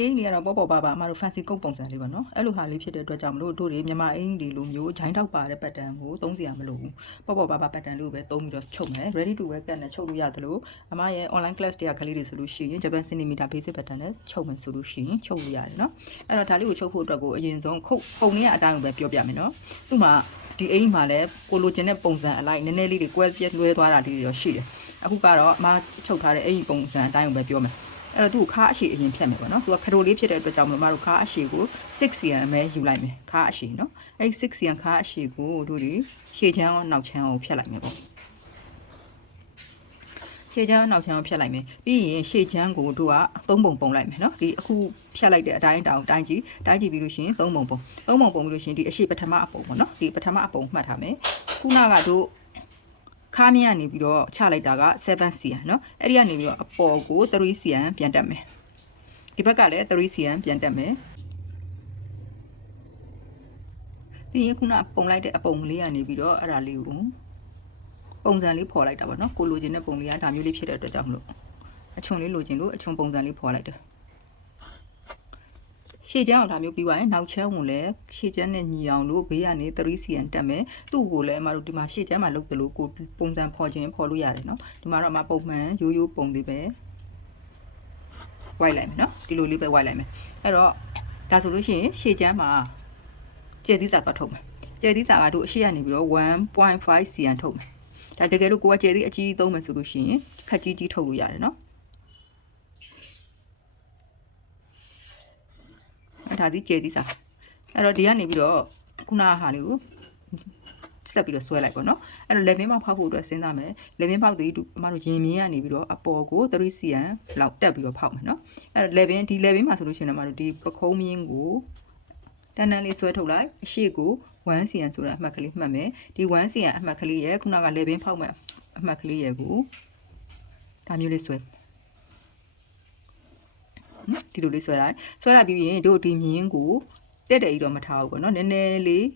အင်းကြီးကတော့ပေါ့ပါအမတို့ fancy ကုတ်ပုံစံလေးပါနော်အဲ့လိုဟာလေးဖြစ်တဲ့အတွက်ကြောင့်မလို့တို့တွေမြန်မာအင်းကြီးလိုမျိုးဂျိုင်းထောက်ပါတဲ့ pattern ကိုသုံးစရာမလိုဘူးပေါ့ပါ pattern လေးကိုပဲသုံးပြီးတော့ချုပ်မယ် ready to wear ကတ်နဲ့ချုပ်လို့ရတယ်လို့အမရဲ့ online class တရားကလေးတွေဆိုလို့ရှိရင် Japan centimeter basic pattern နဲ့ချုပ်မယ်ဆိုလို့ရှိရင်ချုပ်လို့ရတယ်နော်အဲ့တော့ဒါလေးကိုချုပ်ဖို့အတွက်ကိုအရင်ဆုံးခုတ်ပုံလေးကအတိုင်းကိုပဲပြောပြမယ်နော်သူ့မှာဒီအိမ်မှာလည်းကိုလိုချင်တဲ့ပုံစံအလိုက်နည်းနည်းလေးတွေကွဲပြက်လွဲသွားတာလေးတွေတော့ရှိတယ်အခုကတော့အမချုပ်ထားတဲ့အဲ့ဒီပုံစံအတိုင်းကိုပဲပြောမယ်အဲ့တော့သူ့ခါအရှိအရင်ဖြတ်မယ်ပေါ့နော်သူကခရိုလေးဖြစ်တဲ့အတွက်ကြောင့်မလို့မတို့ခါအရှိကို 6cm ပဲယူလိုက်မယ်ခါအရှိနော်အဲ့ 6cm ခါအရှိကိုတို့ဒီရှေ့ချမ်းရောနောက်ချမ်းရောဖြတ်လိုက်မယ်ပေါ့ရှေ့ချမ်းနောက်ချမ်းကိုဖြတ်လိုက်မယ်ပြီးရင်ရှေ့ချမ်းကိုတို့က3ပုံပုံလိုက်မယ်နော်ဒီအခုဖြတ်လိုက်တဲ့အတိုင်းတောင်တိုင်းကြည့်ပြီးလို့ရှိရင်3ပုံပြီးလို့ရှိရင်ဒီအရှိပထမအပုံပေါ့နော်ဒီပထမအပုံမှတ်ထားမယ်ခုနကတို့ခါမြကနေပြီးတော့ချလိုက်တာက 7cm เนาะအဲ့ဒီကနေပြီးတော့အပေါ်ကို 3cm ပြန်တက်မယ်ဒီဘက်ကလည်း 3cm ပြန်တက်မယ်ပြီးရင်ခုနပုံလိုက်တဲ့အပုံလေးကနေပြီးတော့အဲ့ဒါလေးကိုပုံစံလေးဖော်လိုက်တာပေါ့เนาะကိုလိုချင်တဲ့ပုံလေးကဒါမျိုးလေးဖြစ်တဲ့အတွက်ကြောင့်မလို့အချုံလေးလိုချင်လို့အချုံပုံစံလေးဖော်လိုက်တယ်ရှေ့ချမ်းအောင်ဒါမျိုးပြီးသွားရင်နောက်ချမ်းကိုလည်းရှေ့ချမ်းနဲ့ညီအောင်လို့ဘေးကနေ 3cm တက်မယ်သူ့ကိုလည်းအမတို့ဒီမှာရှေ့ချမ်းမှာလုပ်တယ်လို့ကိုပုံစံဖော်ခြင်းဖော်လို့ရတယ်နော်ဒီမှာတော့အမပုံမှန်ရိုးပုံလေးပဲဝိုက်လိုက်မယ်နော်ဒီလိုလေးပဲဝိုက်လိုက်မယ်အဲ့တော့ဒါဆိုလို့ရှိရင်ရှေ့ချမ်းမှာကျဲသီးစာကထုတ်မယ်ကျဲသီးစာကတို့အရှိကနေပြီးတော့ 1.5cm ထုတ်မယ်ဒါတကယ်လို့ကိုကကျဲသီးအကြီးသုံးမယ်ဆိုလို့ရှိရင်ခက်ကြီးထုတ်လို့ရတယ်နော်ဒါဒီကျဲသီးစာအဲ့တော့ဒီကနေပြီးတော့ခုနဟာလေးကိုဆက်ပြီးတော့ဆွဲလိုက်ပေါ့နော်အဲ့တော့ level ပေါက်ဖောက်ဖို့အတွက်စဉ်းစားမယ် level ပေါက်ဒီအမတို့ရင်မြင်းကနေပြီးတော့အပေါ်ကို 3cm လောက်တက်ပြီးတော့ဖောက်မယ်နော်အဲ့တော့ level ဒီ level မှာဆိုလို့ရှိရင်အမတို့ဒီပခုံးမြင်းကိုတန်းတန်းလေးဆွဲထုတ်လိုက်အရှိကို 1cm ဆိုတာအမှတ်ကလေးမှတ်မယ်ဒီ 1cm အမှတ်ကလေးရဲ့ခုနက level ဖောက်မယ်အမှတ်ကလေးရဲ့ကိုဒါမျိုးလေးဆွဲဒီလိုလေးဆွဲလိုက်ပြီးရင်တို့ဒီမြင်းကိုတက်တယ်ကြီးတော့မထားဘူးပေါ့နော်နည်းနည်းလေး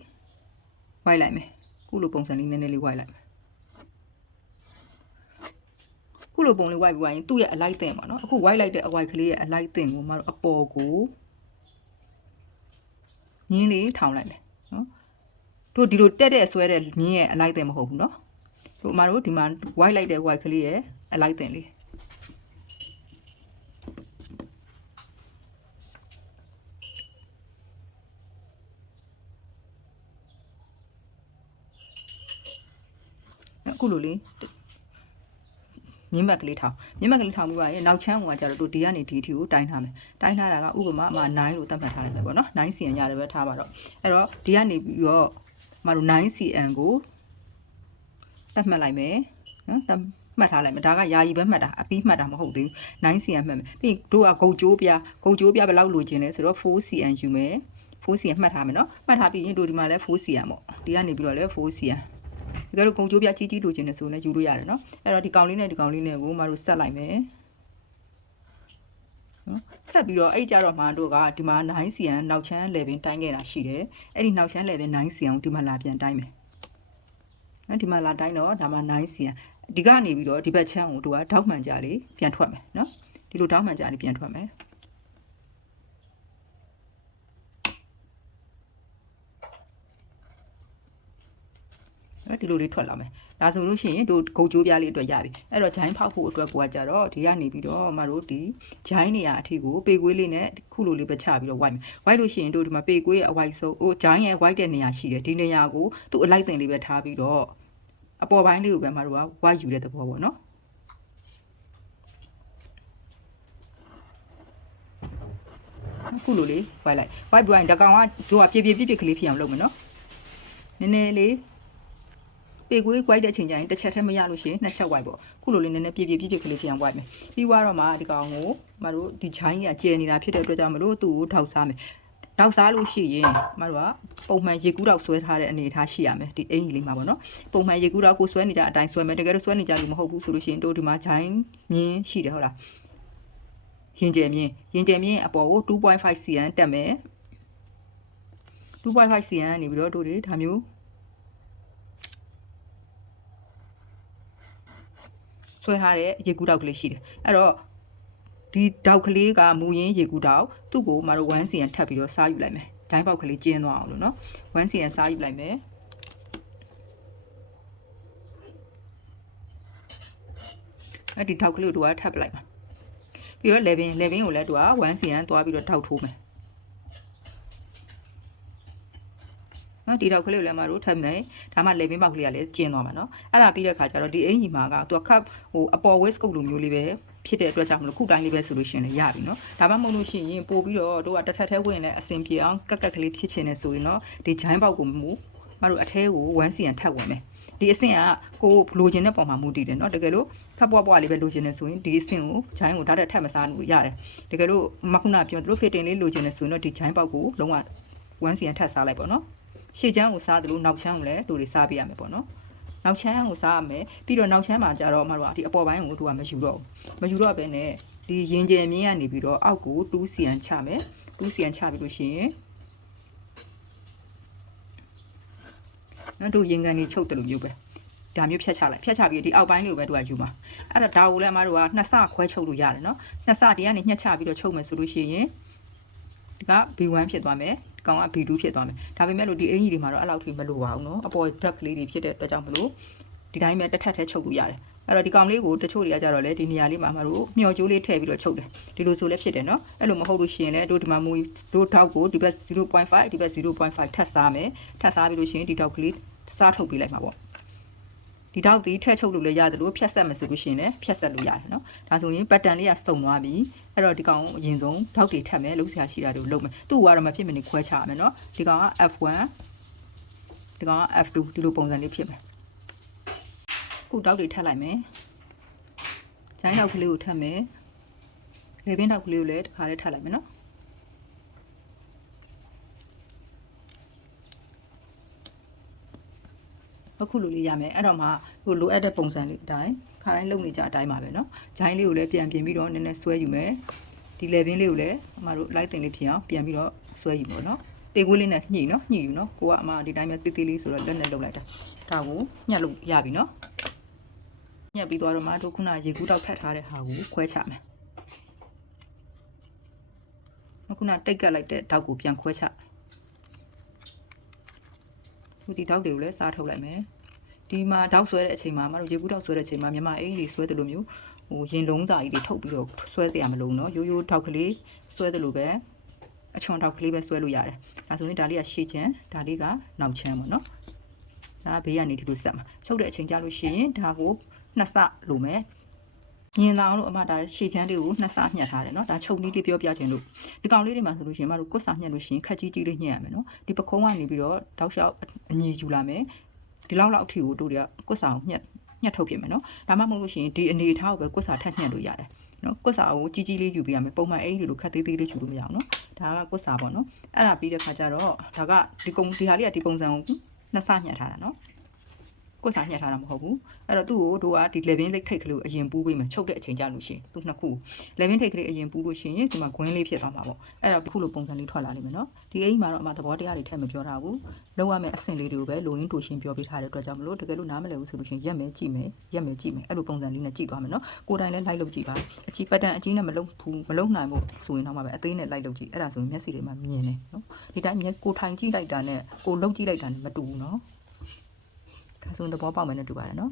ဝိုက်လိုက်မယ်ခုလိုပုံစံလေးနည်းနည်းလေးဝိုက်လိုက်မယ်ခုလိုပုံလေးဝိုက်ပြီးရင်သူ့ရဲ့အလိုက်တင်ပါနော်အခုဝိုက်လိုက်တဲ့အဝိုက်ကလေးရဲ့အလိုက်တင်ကိုမတို့အပေါ်ကိုမြင်းလေးထောင်လိုက်မယ်နော်တို့ဒီလိုတက်တဲ့ဆွဲတဲ့မြင်းရဲ့အလိုက်တင်မဟုတ်ဘူးနော်တို့အမတို့ဒီမှာဝိုက်လိုက်တဲ့ဝိုက်ကလေးရဲ့အလိုက်တင်လေးအခုလိုလေးမြင်းမက်ကလေးထောင်ပြီးပါရင်နောက်ချမ်းကကြတော့တို့ဒီကနေဒီထီကိုတိုင်းထားမယ်တိုင်းထားတာကဥပမာအမ9လို့သတ်မှတ်ထားလိုက်မယ်ပေါ့နော် 9cm ရတယ်ပဲထားပါတော့အဲ့တော့ဒီကနေပြီးတော့အမတို့ 9cm ကိုသတ်မှတ်လိုက်မယ်နော်သတ်မှတ်ထားလိုက်မယ်ဒါကယာယီပဲမှတ်တာအပြီးမှတ်တာမဟုတ်သေးဘူး 9cm မှတ်မယ်ပြီးတို့ကဂုတ်ကျိုးပြဘယ်လောက်လိုချင်လဲဆိုတော့ 4cm ယူမယ် 4cm မှတ်ထားမယ်နော်မှတ်ထားပြီးရင်တို့ဒီမှာလဲ 4cm ပေါ့ဒီကနေပြီးတော့လဲ 4cmတကယ်လို့ကုံကျိုးပြကြီးလိုချင်တယ်ဆိုလည်းယူလို့ရတယ်နော်အဲ့တော့ဒီကောင်လေးနဲ့ဒီကောင်လေးနဲ့ကိုမတို့ဆက်လိုက်မယ်နော်ဆက်ပြီးတော့အဲ့ကြတော့မှတို့ကဒီမှာ 9cm နောက်ချမ်း level တိုင်းခဲ့တာရှိတယ်အဲ့ဒီနောက်ချမ်း level 9cm ကိုဒီမှာလာပြန်တိုင်းမယ်နော်ဒီမှာလာတိုင်းတော့ဒါမှ 9cm ဒီကနေပြီးတော့ဒီဘက်ချမ်းကိုတို့ကထောက်မှန်ကြလေးပြန်ထွက်မယ်နော်ဒီလိုထောက်မှန်ကြလေးပြန်ထွက်မယ်ဒီလိုလေးထွက်လာမယ်ဒါဆိုလို့ရှိရင်တို့ဂုတ်ကျိုးပြားလေးအတွက်ရပြီအဲ့တော့ဂျိုင်းဖောက်ဖို့အတွက်ကိုကကြတော့ဒီကနေပြီးတော့မတို့ဒီဂျိုင်းနေရာအထိကိုပေကွေးလေးနဲ့ခုလိုလေးပဲချပြီးတော့ဝိုက်မယ်ဝိုက်လို့ရှိရင်တို့ဒီမှာပေကွေးရဲ့အဝိုက်ဆုံးဟိုဂျိုင်းရဲ့ဝိုက်တဲ့နေရာရှိတယ်ဒီနေရာကိုသူ့အလိုက်တင်လေးပဲထားပြီးတော့အပေါ်ပိုင်းလေးကိုပဲမတို့ကဝိုက်ယူတဲ့သဘောပေါ့နော်ခုလိုလေးဝိုက်လိုက်ဝိုက်ပြီးရင်တကောင်ကတို့ကပြပြကလေးဖြစ်အောင်လုပ်မယ်နော်နည်းနည်းလေးပေကွေးကြိုက်တဲ့အချိန်ကျရင်တစ်ချက်တည်းမရလို့ရှိရင်နှစ်ချက်ဝိုက်ပေါ့ခုလိုလေးနည်းနည်းပြပြကလေးဖြစ်အောင်ဝိုက်မယ်ပြီးတော့မှဒီကောင်ကိုမတို့ဒီချိုင်းကြီးကကျယ်နေတာဖြစ်တဲ့အတွက်ကြောင့်မလို့သူ့ကိုထောက်စားမယ်ထောက်စားလို့ရှိရင်မတို့ကပုံမှန်ရေကူးတောက်ဆွဲထားတဲ့အနေအထားရှိရမယ်ဒီအင်ကြီးလေးမှာပေါ့နော်ပုံမှန်ရေကူးတောက်ကိုဆွဲနေကြအတိုင်းဆွဲမယ်တကယ်လို့ဆွဲနေကြလို့မဟုတ်ဘူးဆိုလို့ရှိရင်တို့ဒီမှာချိုင်းမြင်းရှိတယ်ဟုတ်လားရင်ကျယ်မြင်းအပေါ်ကို 2.5cm တက်မယ် 2.5cm နေပြီးတော့တို့တွေဒါမျိုးဆွဲထားတဲ့ရေကူးတောက်ကလေးရှိတယ်အဲ့တော့ ဒီတောက်ကလေးကမူရင်းရေကူတောက်သူ့ကိုမတို့ 1cm ထပ်ပြီးတော့စားယူလိုက်မယ်ဂျိုင်းပေါက်ကလေးကျင်းသွားအောင်လို့နော် 1cm စားယူလိုက်မယ်အဲ့ဒီတောက်ကလေးကိုတို့ကထပ်ပလိုက်ပါပြီးတော့ 11ကိုလည်းတို့က 1cm သွားပြီးတော့ထောက်ထိုးမယ်နော်ဒီတောက်ကလေးကိုလည်းမတို့ထပ်မယ်ဒါမှ11ပေါက်ကလေးကလည်းကျင်းသွားမှာနော်အဲ့ဒါပြီးတဲ့ခါကျတော့ဒီအင်ကြီးမှာကသူကခပ်ဟိုအပေါ် waist ကုတ်လိုမျိုးလေးပဲဖြစ်တဲ့အတွက်ကြောင့်မလို့ခုတိုင်းလေးပဲဆိုလို့ရှိရင်လည်းရပြီနော်ဒါမှမဟုတ်လို့ရှိရင်ပို့ပြီးတော့တို့ကတစ်ထပ်ထဲဝင်လဲအဆင်ပြေအောင်ကက်ကလေးဖြစ်ချင်နေဆိုရင်တော့ဒီဂျိုင်းပေါက်ကိုမူမတို့အထဲကို 1cm ထပ်ဝင်မယ်ဒီအဆင့်ကကိုလိုချင်တဲ့ပုံမှာမူတည်တယ်နော်တကယ်လို့ခပ်ပွားပွားလေးပဲလိုချင်နေဆိုရင်ဒီအဆင့်ကိုဂျိုင်းကိုဓာတ်တက်ထပ်မစားလို့ရတယ်တကယ်လို့မခုနပြောတို့ fitting လေးလိုချင်နေဆိုရင်တော့ဒီဂျိုင်းပေါက်ကိုလုံးဝ 1cm ထပ်စားလိုက်ပေါ့နော်ရှေ့ချမ်းကိုစားသလိုနောက်ချမ်းကိုလည်းတို့တွေစားပေးရမယ်ပေါ့နော်နောက်ချမ်းကိုစားရမယ်ပြီးတော့နောက်ချမ်းမှာကြတော့မတို့ကဒီအပေါ်ပိုင်းကိုတို့ကမယူတော့ဘဲနဲ့ဒီရင်ကျယ်မြင်းကနေပြီးတော့အောက်ကို 2cm ချမယ် 2cm ချပြီးလို့ရှိရင်နော်တို့ရင်ကန်လေးချုပ်တယ်လို့မျိုးပဲဒါမျိုးဖြတ်ချလိုက်ဖြတ်ချပြီးဒီအောက်ပိုင်းလေးကိုပဲတို့ကယူမှာအဲ့ဒါဒါကိုလည်းအမတို့ကနှစ်ဆခွဲချုပ်လို့ရတယ်နော်နှစ်ဆဒီကနေညှက်ချပြီးတော့ချုပ်မယ်ဆိုလို့ရှိရင်ဒီက B1 ဖြစ်သွားမယ်ကောင်က B2 ဖြစ်သွားမယ်ဒါပေမဲ့လို့ဒီအင်ကြီးတွေမှာတော့အဲ့လောက်ထိမလိုပါဘူးเนาะအပေါ်ဓာတ်ကလေးတွေဖြစ်တဲ့အတွက်ကြောင့်မလို့ဒီတိုင်းပဲတစ်ထပ်ထဲချုပ်လို့ရတယ်အဲ့တော့ဒီကောင်လေးကိုတချို့တွေကကြတော့လေဒီနေရာလေးမှာတို့မျော်ကြိုးလေးထည့်ပြီးတော့ချုပ်တယ်ဒီလိုဆိုလည်းဖြစ်တယ်เนาะအဲ့လိုမဟုတ်လို့ရှိရင်လည်းတို့ဒီမှာမူတို့ထောက်ကိုဒီဘက် 0.5 ဒီဘက် 0.5 ထပ်စားမယ်ထပ်စားပြီးလို့ရှိရင်ဒီထောက်ကလေးစားထုတ်ပေးလိုက်မှာပေါ့ဒီထောက်ဒီထည့်ချုပ်လို့လည်းရတယ်လို့ဖြတ်ဆက်မယ်ဆိုလို့ရှိရင်လည်းဖြတ်ဆက်လို့ရတယ်เนาะဒါဆိုရင်ဘတ်တန်လေးကစုံသွားပြီအဲ့တော့ဒီကောင်အရင်ဆုံးထောက်တွေထပ်မယ်လုံးဆရာရှိတာတွေလုံးမယ်သူ့ကတော့မဖြစ်မနေခွဲချရမယ်เนาะဒီကောင်က F1 ဒီကောင်က F2 ဒီလိုပုံစံလေးဖြစ်မယ်ခုတောက်တွေထပ်လိုက်မယ်ဂျိုင်းတောက်ကလေးကိုထပ်မယ်လေပင်တောက်ကလေးကိုလည်းတစ်ခါလေးထပ်လိုက်မယ်เนาะအခုလိုလေးရမယ်အဲ့တော့မှဟိုလိုအပ်တဲ့ပုံစံလေးအတိုင်းခါတိုင်းလုပ်နေကြအတိုင်းပါပဲเนาะဂျိုင်းလေးကိုလည်းပြန်ပြင်ပြီးတော့နည်းနည်းဆွဲယူမယ်ဒီလေပင်လေးကိုလည်းအမတို့လိုက်တင်လေးဖြစ်အောင်ပြန်ပြီးတော့ဆွဲယူပေါ့เนาะပေကွေးလေးနဲ့ညှိเนาะညှိယူเนาะကိုကအမဒီတိုင်းပဲတေးသေးလေးဆိုတော့လက်နဲ့လုပ်လိုက်တာဒါကိုညှက်လို့ရပြီเนาะညှက်ပြီးသွားတော့မှတို့ခုနရေကူးတောက်ထပ်ထားတဲ့ဟာကိုခွဲချမယ်ခုနတိတ်ကပ်လိုက်တဲ့တောက်ကိုပြန်ခွဲချဒီတောက်တွေကိုလည်းစားထုတ်လိုက်မယ်ဒီမှာတောက်ဆွဲတဲ့အချိန်မှာမတို့ရေကူးတောက်ဆွဲတဲ့အချိန်မှာမြန်မာအိမ်ကြီးဆွဲတယ်လို့မျိုးဟိုရင်လုံးစာကြီးတွေထုတ်ပြီးတော့ဆွဲစရာမလိုနော်ရိုးရိုးတောက်ကလေးဆွဲတယ်လို့ပဲအချွန်တောက်ကလေးပဲဆွဲလို့ရတယ်ဒါဆိုရင်ဒါလေးကရှေ့ချမ်းဒါလေးကနောက်ချမ်းပေါ့နော်ဒါဘေးကနေဒီလိုဆက်မှာချုပ်တဲ့အချိန်ကြာလို့ရှိရင်ဒါကိုနှစ်ဆလိုမယ်မြင်အောင်လို့အမဒါရှေ့ချမ်းလေးကိုနှစ်ဆညှက်ထားတယ်เนาะဒါချုပ်နည်းလေးပြောပြခြင်းလို့ဒီကောင်လေးတွေမှာဆိုလို့ရှိရင်မတို့ကွတ်စာညှက်လို့ရှိရင်ခက်ကြီးကြီးလေးညှက်ရမယ်เนาะဒီပခုံးကနေပြီးတော့တောက်လျှောက်အညီယူလာမယ်ဒီလောက်အထိကိုတို့တွေကကွတ်စာကိုညှက်ထုတ်ပြမယ်เนาะဒါမှမဟုတ်လို့ရှိရင်ဒီအနေထားကိုပဲကွတ်စာထက်ညှက်လို့ရတယ်เนาะကွတ်စာကိုကြီးကြီးလေးယူပေးရမယ်ပုံမှန်အိမ်လိုခက်သေးသေးလေးယူလို့မရအောင်เนาะဒါကကွတ်စာပေါ့เนาะအဲ့ဒါပြီးတဲ့ခါကျတော့ဒါကဒီဟာလေးကဒီပုံစံကိုနှစ်ဆညှက်ထားတာเนาะကိုယ်စားညှက်ထားတာမဟုတ်ဘူးအဲ့တော့သူ့ကိုတို့ကဒီ level လိတ်ထိတ်ကလေးကိုအရင်ပူးပေးမယ်ချုပ်တဲ့အချိန်ကြာလို့ရှိရင်သူနှစ်ခု level ထိတ်ကလေးအရင်ပူးလို့ရှိရင်ဒီမှာ green လေးဖြစ်သွားမှာပေါ့အဲ့တော့ခုလိုပုံစံလေးထွက်လာလိမ့်မယ်နော်ဒီအိမ်မှာတော့အမှသဘောတရားတွေထည့်မပြောထားဘူးလုံးဝမဲ့အဆင့်လေးတွေကိုပဲလိုရင်းတူရှင်းပြောပေးထားတဲ့အတွက်ကြောင့်မလို့တကယ်လို့နားမလည်ဘူးဆိုလို့ရှိရင်ရက်မယ်ကြည့်မယ်အဲ့လိုပုံစံလေးနဲ့ကြည့်သွားမယ်နော်ကိုယ်တိုင်လည်းလိုက်လုပ်ကြည့်ပါအကြီးပတ်တန်အကြီးနဲ့မလုပ်နိုင်ဘူးဆိုရင်တော့မှပဲအသေးနဲ့လိုက်လုပ်ကြည့်အဲ့ဒါဆိုရင်မျက်စိတွေမှာမြင်တယ်နော်ဒီတိုင်းကိုထိုင်ကြည့်လိုက်တာနဲ့ကိုလုပ်ကြည့်လိုက်တာနဲ့မတူဘူးနော်ဒါဆိုရင်သဘောပေါက်မယ်နဲ့တူပါတယ်နော်